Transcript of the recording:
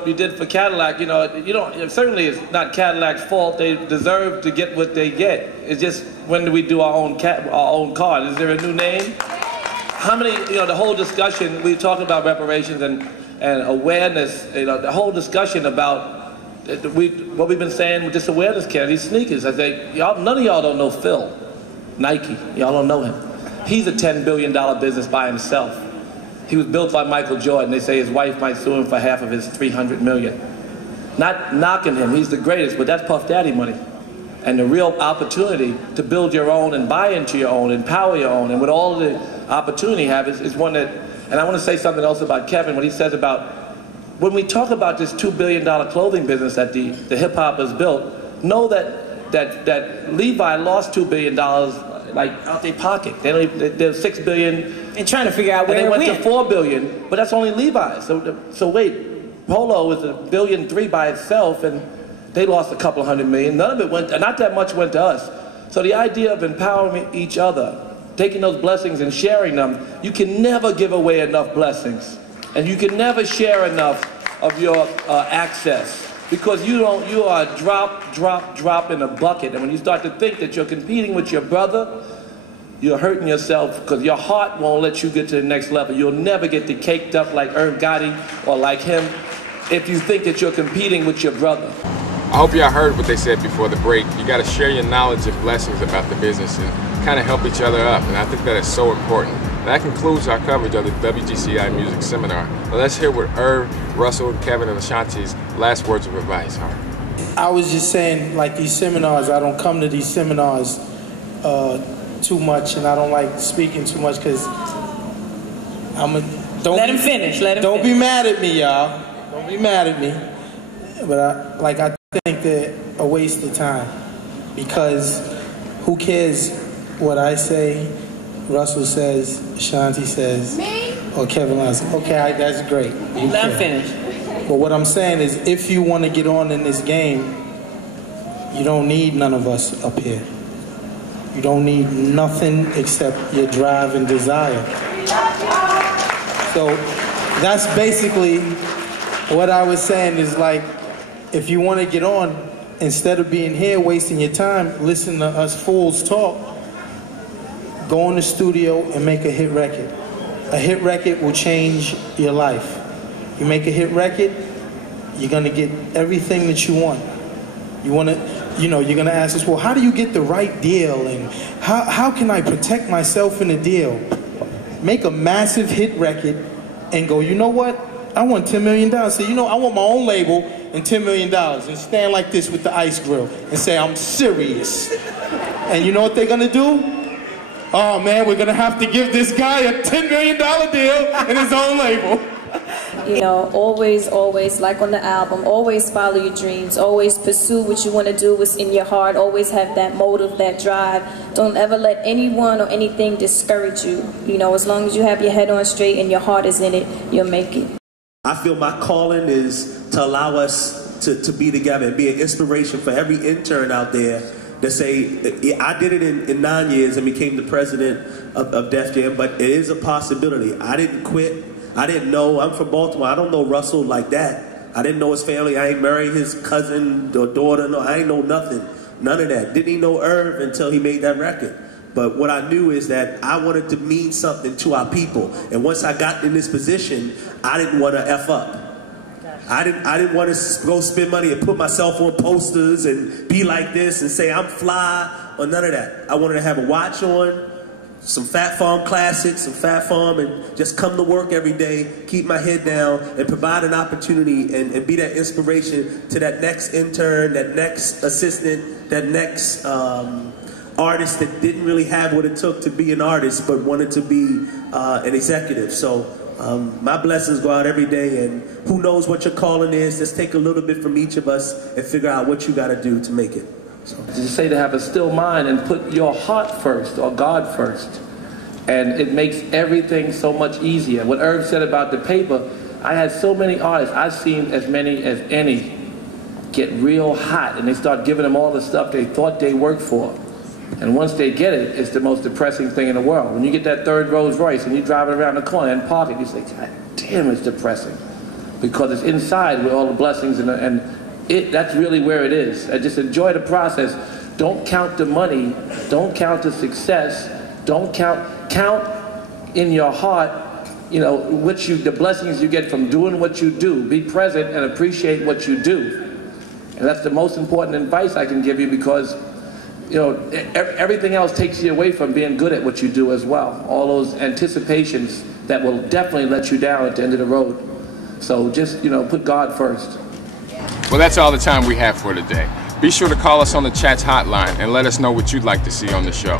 what you did for Cadillac, you know, certainly it's not Cadillac's fault. They deserve to get what they get. It's just, when do we do our own car? Is there a new name? How many, you know, the whole discussion, we talked about reparations and awareness, you know, the whole discussion about what we've been saying with this awareness camp, these sneakers. I think, none of y'all don't know Phil, Nike. Y'all don't know him. He's a $10 billion business by himself. He was built by Michael Jordan. They say his wife might sue him for half of his $300 million. Not knocking him, he's the greatest, but that's Puff Daddy money. And the real opportunity to build your own and buy into your own, empower your own, and with all the opportunity you have is one that, and I want to say something else about Kevin, what he says about, when we talk about this $2 billion clothing business that the hip hoppers built, know that Levi lost $2 billion like out their pocket. They're $6 billion. And trying to figure out where it went to $4 billion, but that's only Levi's. So wait, Polo was $1.3 billion by itself, and they lost a couple $100 million. None of it went, not that much went to us. So the idea of empowering each other, taking those blessings and sharing them, you can never give away enough blessings, and you can never share enough of your access, because you are a drop in a bucket. And when you start to think that you're competing with your brother, you're hurting yourself, because your heart won't let you get to the next level. You'll never get the caked up like Irv Gotti or like him if you think that you're competing with your brother. I hope y'all heard what they said before the break. You got to share your knowledge and blessings about the business and kind of help each other up, and I think that is so important. And that concludes our coverage of the WGCI Music Seminar. Now let's hear what Irv, Russell, Kevin, and Ashanti's last words of advice are. I was just saying, like, these seminars, I don't come to these seminars too much, and I don't like speaking too much because let him finish. Don't be mad at me, y'all. Don't be mad at me. But I think they're a waste of time, because who cares what I say, Russell says, Ashanti says, or Kevin Lance. Okay, that's great. Let him finish. But what I'm saying is, if you want to get on in this game, you don't need none of us up here. You don't need nothing except your drive and desire. So that's basically what I was saying, is like, if you want to get on, instead of being here wasting your time, listen to us fools talk. Go in the studio and make a hit record. A hit record will change your life. You make a hit record, you're gonna get everything that you want. You wanna, you're gonna ask us, well, how do you get the right deal, and how can I protect myself in a deal? Make a massive hit record and go, you know what? I want $10 million. Say, I want my own label and $10 million, and stand like this with the ice grill and say, I'm serious. And you know what they're gonna do? Oh man, we're gonna have to give this guy a $10 million deal in his own label. Always, like on the album, always follow your dreams, always pursue what you want to do, what's in your heart, always have that motive, that drive. Don't ever let anyone or anything discourage you. As long as you have your head on straight and your heart is in it, you'll make it. I feel my calling is to allow us to be together and be an inspiration for every intern out there to say, I did it in 9 years and became the president of Def Jam, but it is a possibility. I didn't quit. I didn't know. I'm from Baltimore. I don't know Russell like that. I didn't know his family. I ain't married his cousin or daughter. No, I ain't know nothing. None of that. Didn't even know Irv until he made that record. But what I knew is that I wanted to mean something to our people. And once I got in this position, I didn't want to F up. I didn't want to go spend money and put myself on posters and be like this and say I'm fly or none of that. I wanted to have a watch on, some Fat Farm classics, some Fat Farm, and just come to work every day, keep my head down, and provide an opportunity and be that inspiration to that next intern, that next assistant, that next artist that didn't really have what it took to be an artist but wanted to be an executive. So my blessings go out every day, and who knows what your calling is. Just take a little bit from each of us and figure out what you got to do to make it. So. You say to have a still mind and put your heart first, or God first, and it makes everything so much easier. What Irv said about the paper, I had so many artists, I've seen as many as any, get real hot, and they start giving them all the stuff they thought they worked for. And once they get it, it's the most depressing thing in the world. When you get that third Rolls Royce and you drive it around the corner and park it, you say, God damn, it's depressing. because it's inside where all the blessings and that's really where it is. Just enjoy the process. Don't count the money. Don't count the success. Don't count in your heart, the blessings you get from doing what you do. Be present and appreciate what you do. And that's the most important advice I can give you, because everything else takes you away from being good at what you do as well. All those anticipations that will definitely let you down at the end of the road. So just, put God first. Well, that's all the time we have for today. Be sure to call us on the Chats hotline and let us know what you'd like to see on the show.